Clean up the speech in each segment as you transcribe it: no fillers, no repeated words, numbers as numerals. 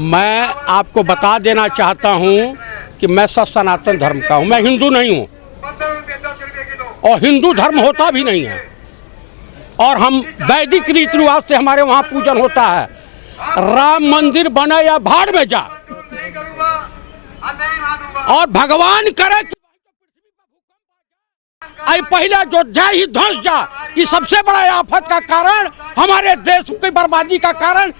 मैं आपको बता देना चाहता हूं कि मैं सनातन धर्म का हूं, मैं हिंदू नहीं हूं और हिंदू धर्म होता भी नहीं है। और हम वैदिक रीति रिवाज से हमारे वहां पूजन होता है। राम मंदिर बने या भाड़ में जा, और भगवान करे कि पहले अयोध्या ही ध्वंस जा। ये सबसे बड़ा आफत का कारण, हमारे देश की बर्बादी का कारण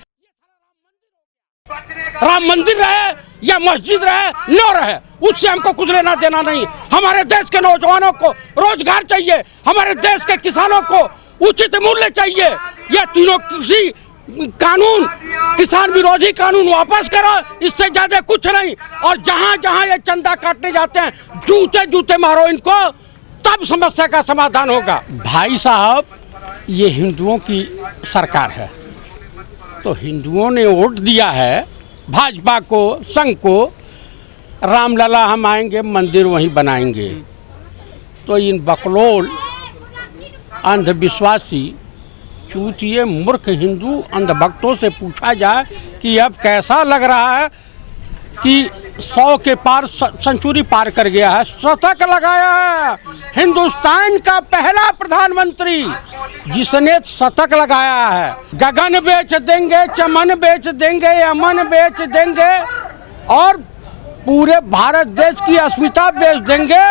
राम मंदिर रहे या मस्जिद रहे न रहे, उससे हमको कुछ लेना देना नहीं। हमारे देश के नौजवानों को रोजगार चाहिए, हमारे देश के किसानों को उचित मूल्य चाहिए। यह तीनों कृषि कानून, किसान विरोधी कानून वापस करो, इससे ज्यादा कुछ नहीं। और जहां जहां ये चंदा काटने जाते हैं, जूते जूते मारो इनको, तब समस्या का समाधान होगा। भाई साहब, ये हिंदुओं की सरकार है, तो हिंदुओं ने वोट दिया है भाजपा को, संघ को। रामलला हम आएंगे, मंदिर वहीं बनाएंगे। तो इन बकलोल अंधविश्वासी चूतिए मूर्ख हिंदू अंधभक्तों से पूछा जाए कि अब कैसा लग रहा है कि 100 के पार सेंचुरी पार कर गया है, शतक लगाया है। हिंदुस्तान का पहला प्रधानमंत्री जिसने शतक लगाया है। गगन बेच देंगे, चमन बेच देंगे, अमन बेच देंगे और पूरे भारत देश की अस्मिता बेच देंगे।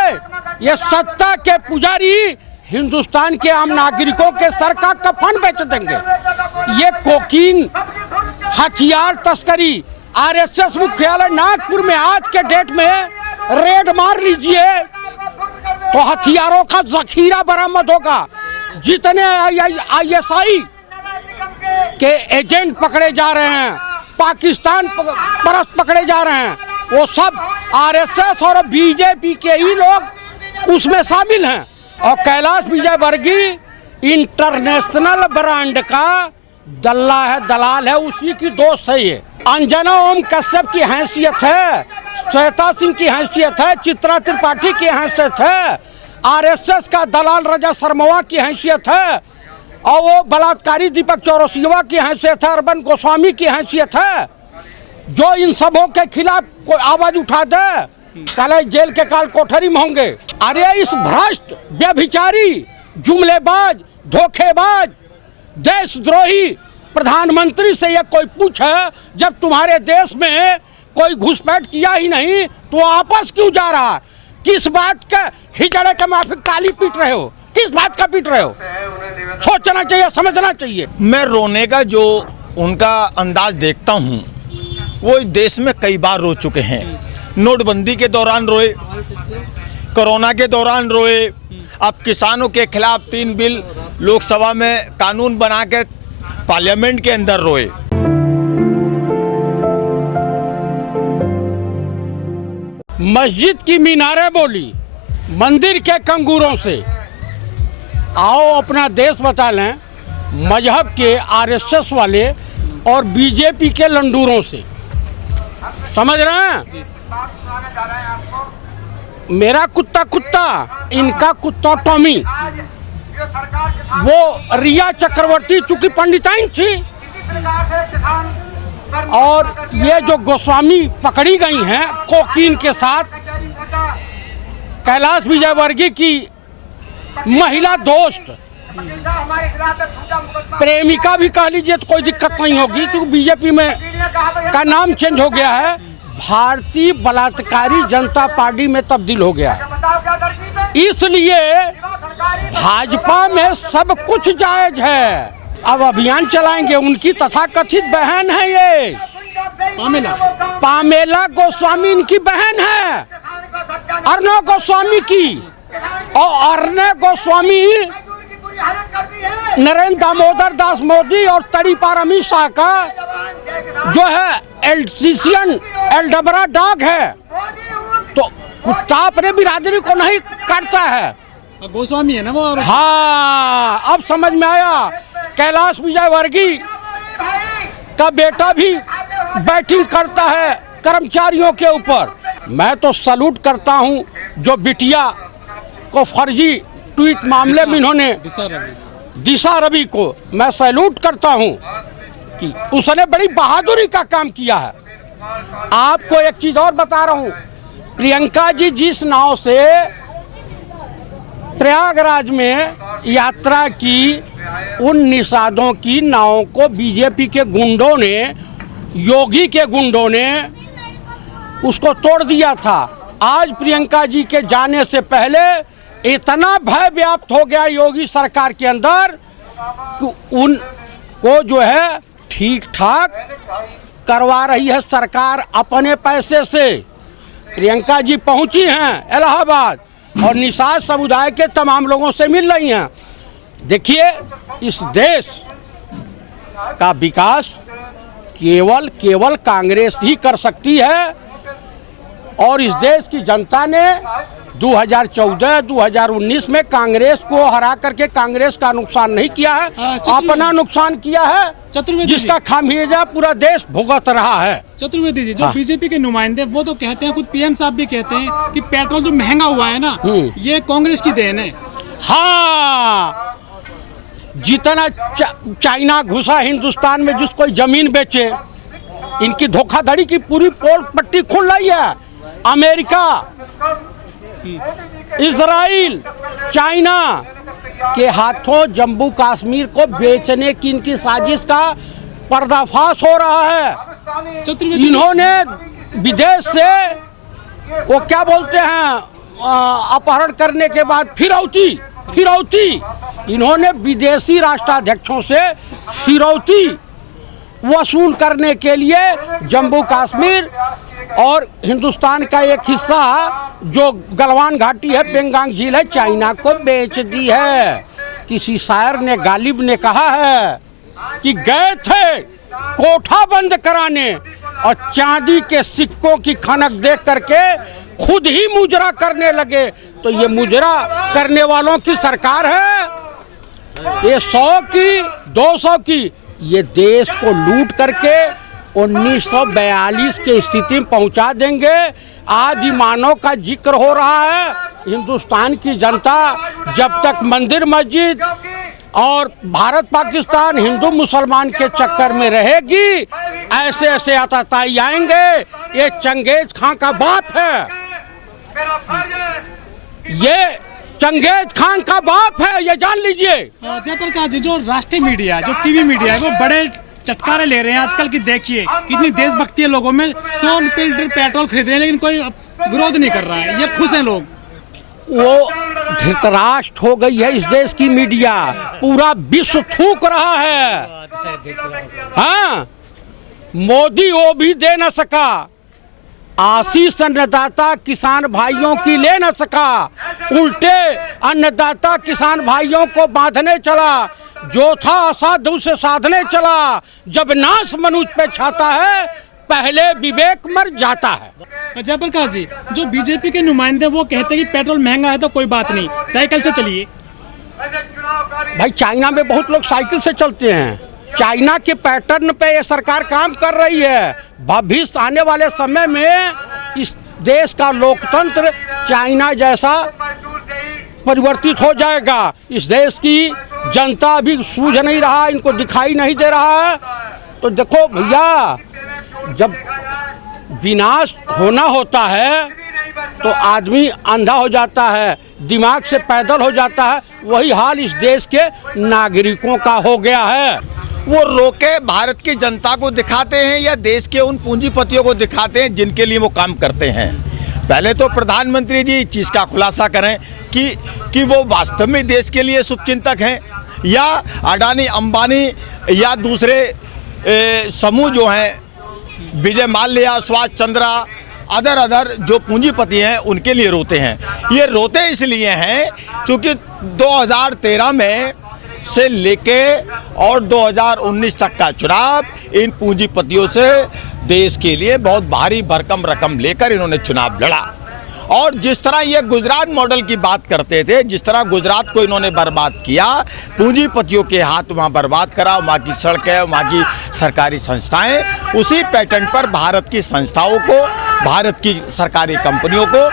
ये सत्ता के पुजारी हिंदुस्तान के आम नागरिकों के सर का कफन बेच देंगे। ये कोकीन, हथियार तस्करी, आरएसएस मुख्यालय नागपुर में आज के डेट में रेड मार लीजिए तो हथियारों का जखीरा बरामद होगा। जितने आईएसआई के एजेंट पकड़े जा रहे हैं, पाकिस्तान परस्त पकड़े जा रहे हैं, वो सब आरएसएस और बीजेपी के ही लोग उसमें शामिल हैं। और कैलाश विजयवर्गीय इंटरनेशनल ब्रांड का दल्ला है, दलाल है, उसी की दोस्त है। ये अंजना ओम कश्यप की हैसियत है, श्वेता सिंह की हैसियत है, चित्रा त्रिपाठी की हैसियत है, आरएसएस का दलाल रजा शर्मा की हैसियत है, और वो बलात्कारी दीपक चौरसिया की हैसियत है, अरविंद गोस्वामी की हैसियत है। जो इन सबों के खिलाफ कोई आवाज उठा दे, कल जेल के काल कोठरी में होंगे। अरे इस भ्रष्ट, व्यभिचारी, जुमलेबाज, धोखेबाज, देशद्रोही प्रधानमंत्री से ये कोई पूछे, जब तुम्हारे देश में कोई घुसपैठ किया ही नहीं तो वापस क्यों जा रहा है? किस बात का हिजड़े के माफिक काली पीट रहे हो? किस बात का पीट रहे हो? सोचना चाहिए, समझना चाहिए। मैं रोने का जो उनका अंदाज देखता हूँ, वो इस देश में कई बार रो चुके हैं। नोटबंदी के दौरान रोए, कोरोना के दौरान रोए, अब किसानों के खिलाफ 3 बिल लोकसभा में कानून बना के पार्लियामेंट के अंदर रोए। मस्जिद की मीनारें बोली, मंदिर के कंगूरों से। आओ अपना देश बता लें मजहब के आरएसएस वाले और बीजेपी के लंडूरों से। समझ रहे हैं? मेरा कुत्ता कुत्ता, इनका कुत्ता टॉमी। वो रिया चक्रवर्ती चूंकि पंडिताइन थी, और ये जो गोस्वामी पकड़ी गई हैं कोकीन के साथ, कैलाश विजयवर्गीय की महिला दोस्त, प्रेमिका भी कह लीजिए तो कोई दिक्कत नहीं होगी, क्योंकि बीजेपी में का नाम चेंज हो गया है, भारतीय बलात्कारी जनता पार्टी में तब्दील हो गया। इसलिए भाजपा में सब कुछ जायज है। अब अभियान चलाएंगे। उनकी तथाकथित बहन है ये पामेला गोस्वामी, इनकी बहन है अर्णव गोस्वामी की। और अर्णव गोस्वामी नरेंद्र दामोदर दास मोदी और तड़ीपार अमित शाह का जो है एल्सिशियन एल्डबरा डॉग है। तो कुत्ता अपने बिरादरी को नहीं काटता है, गोस्वामी है ना वो। हाँ, अब समझ में आया। कैलाश विजयवर्गीय का बेटा भी बैटिंग करता है कर्मचारियों के ऊपर। मैं तो सैल्यूट करता हूं जो बिटिया को फर्जी ट्वीट मामले में इन्होंने, दिशा रवि को मैं सैल्यूट करता हूं की उसने बड़ी बहादुरी का काम किया है। आपको एक चीज और बता रहा हूं, प्रियंका जी जिस नाव से प्रयागराज में यात्रा की, उन निषादों की नावों को बीजेपी के गुंडों ने, योगी के गुंडों ने उसको तोड़ दिया था। आज प्रियंका जी के जाने से पहले इतना भय व्याप्त हो गया योगी सरकार के अंदर कि उनको जो है ठीक ठाक करवा रही है सरकार अपने पैसे से। प्रियंका जी पहुंची हैं इलाहाबाद और निषाद समुदाय के तमाम लोगों से मिल रही हैं। देखिए, इस देश का विकास केवल कांग्रेस ही कर सकती है और इस देश की जनता ने 2014-2019 में कांग्रेस को हरा करके कांग्रेस का नुकसान नहीं किया है, अपना नुकसान किया है, जिसका खामियाजा पूरा देश भुगत रहा है। चतुर्वेदी जी, जो बीजेपी के नुमाइंदे वो तो कहते हैं, खुद पीएम साहब भी कहते हैं कि पेट्रोल जो महंगा हुआ है ना, ये कांग्रेस की देन है। हाँ, जितना चाइना घुसा हिंदुस्तान में, जिसको जमीन बेचे, इनकी धोखाधड़ी की पूरी पोल पट्टी खुल रही है। अमेरिका, इजराइल, चाइना के हाथों जम्मू कश्मीर को बेचने की इनकी साजिश का पर्दाफाश हो रहा है। इन्होंने विदेश से वो क्या बोलते हैं, अपहरण करने के बाद फिरौती, इन्होंने विदेशी राष्ट्राध्यक्षों से फिरौती वसूल करने के लिए जम्मू कश्मीर और हिंदुस्तान का एक हिस्सा जो गलवान घाटी है, पेंगांग झील है, चाइना को बेच दी है। किसी शायर ने, गालिब ने कहा है कि गए थे कोठा बंद कराने और चांदी के सिक्कों की खनक देख करके खुद ही मुजरा करने लगे। तो ये मुजरा करने वालों की सरकार है, ये 100 की 200 की, ये देश को लूट करके 1942 की स्थिति में पहुंचा देंगे। आदि मानव का जिक्र हो रहा है। हिंदुस्तान की जनता जब तक मंदिर मस्जिद और भारत पाकिस्तान हिंदू मुसलमान के चक्कर में रहेगी, ऐसे ऐसे आतताई आएंगे। ये चंगेज खां का बाप है, ये चंगेज खान का बाप है, ये जान लीजिए। जयप्रकाश जी, जो राष्ट्रीय मीडिया, जो टीवी मीडिया है, वो बड़े चटकारे ले रहे हैं आजकल की। देखिए कितनी देशभक्ति है लोगों में, 100 लीटर पेट्रोल खरीद रहे हैं लेकिन कोई विरोध नहीं कर रहा है, ये खुश हैं लोग। वो धृतराष्ट्र हो गई है इस देश की मीडिया, पूरा विश्व थूक रहा है। हाँ, मोदी वो भी दे न सका, आशीष अन्नदाता किसान भाइयों की ले न सका, उल्टे अन्नदाता किसान भाइयों को बांधने चला। जो था असाध्य उसे साधने चला। जब नाश मनुष्य पे छाता है, पहले विवेक मर जाता है। जयप्रकाश जी, जो बीजेपी के नुमाइंदे वो कहते हैं कि पेट्रोल महंगा है तो कोई बात नहीं, साइकिल से चलिए। भाई, चाइना में बहुत लोग साइकिल से चलते हैं। चाइना के पैटर्न पे ये सरकार काम कर रही है। भविष्य आने वाले समय में इस देश का लोकतंत्र चाइना जैसा परिवर्तित हो जाएगा। इस देश की जनता अभी सूझ नहीं रहा, इनको दिखाई नहीं दे रहा है। तो देखो भैया, जब विनाश होना होता है तो आदमी अंधा हो जाता है, दिमाग से पैदल हो जाता है। वही हाल इस देश के नागरिकों का हो गया है। वो रोके भारत की जनता को दिखाते हैं या देश के उन पूंजीपतियों को दिखाते हैं जिनके लिए वो काम करते हैं। पहले तो प्रधानमंत्री जी इस चीज़ का खुलासा करें कि वो वास्तव में देश के लिए शुभचिंतक हैं या अडानी अंबानी या दूसरे समूह जो हैं, विजय माल्या, सुभाष चंद्रा, अदर जो पूंजीपति हैं उनके लिए रोते हैं। ये रोते इसलिए हैं क्योंकि 2013 में से लेके और 2019 तक का चुनाव इन पूंजीपतियों से देश के लिए बहुत भारी भरकम रकम लेकर इन्होंने चुनाव लड़ा। और जिस तरह ये गुजरात मॉडल की बात करते थे, जिस तरह गुजरात को इन्होंने बर्बाद किया, पूंजीपतियों के हाथ वहाँ बर्बाद करा, वहाँ की सड़कें, वहाँ की सरकारी संस्थाएं, उसी पैटर्न पर भारत की संस्थाओं को, भारत की सरकारी कंपनियों को,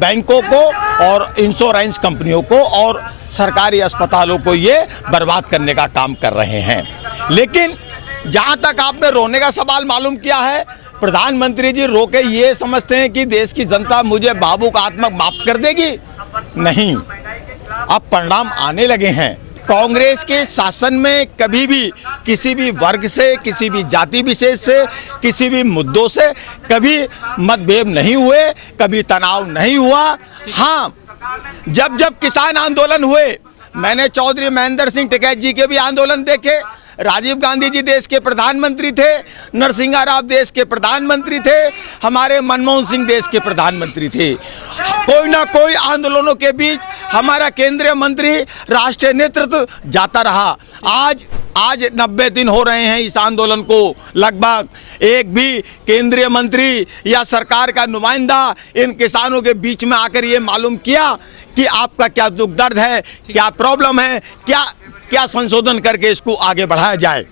बैंकों को और इंश्योरेंस कंपनियों को और सरकारी अस्पतालों को ये बर्बाद करने का काम कर रहे हैं। लेकिन जहां तक आपने रोने का सवाल मालूम किया है, प्रधानमंत्री जी रो के ये समझते हैं कि देश की जनता मुझे भावुकात्मक माफ कर देगी। नहीं, अब परिणाम आने लगे हैं। कांग्रेस के शासन में कभी भी किसी भी वर्ग से, किसी भी जाति विशेष से, किसी भी मुद्दों से कभी मतभेद नहीं हुए, कभी तनाव नहीं हुआ। हाँ, जब जब किसान आंदोलन हुए, मैंने चौधरी महेंद्र सिंह टिकैत जी के भी आंदोलन देखे। राजीव गांधी जी देश के प्रधानमंत्री थे, नरसिंहा राव देश के प्रधानमंत्री थे, हमारे मनमोहन सिंह देश के प्रधानमंत्री थे। कोई ना कोई आंदोलनों के बीच हमारा केंद्रीय मंत्री, राष्ट्रीय नेतृत्व जाता रहा। आज 90 दिन हो रहे हैं इस आंदोलन को। लगभग एक भी केंद्रीय मंत्री या सरकार का नुमाइंदा इन किसानों के बीच में आकर ये मालूम किया कि आपका क्या दुख दर्द है, क्या प्रॉब्लम है, क्या संशोधन करके इसको आगे बढ़ाया जाए।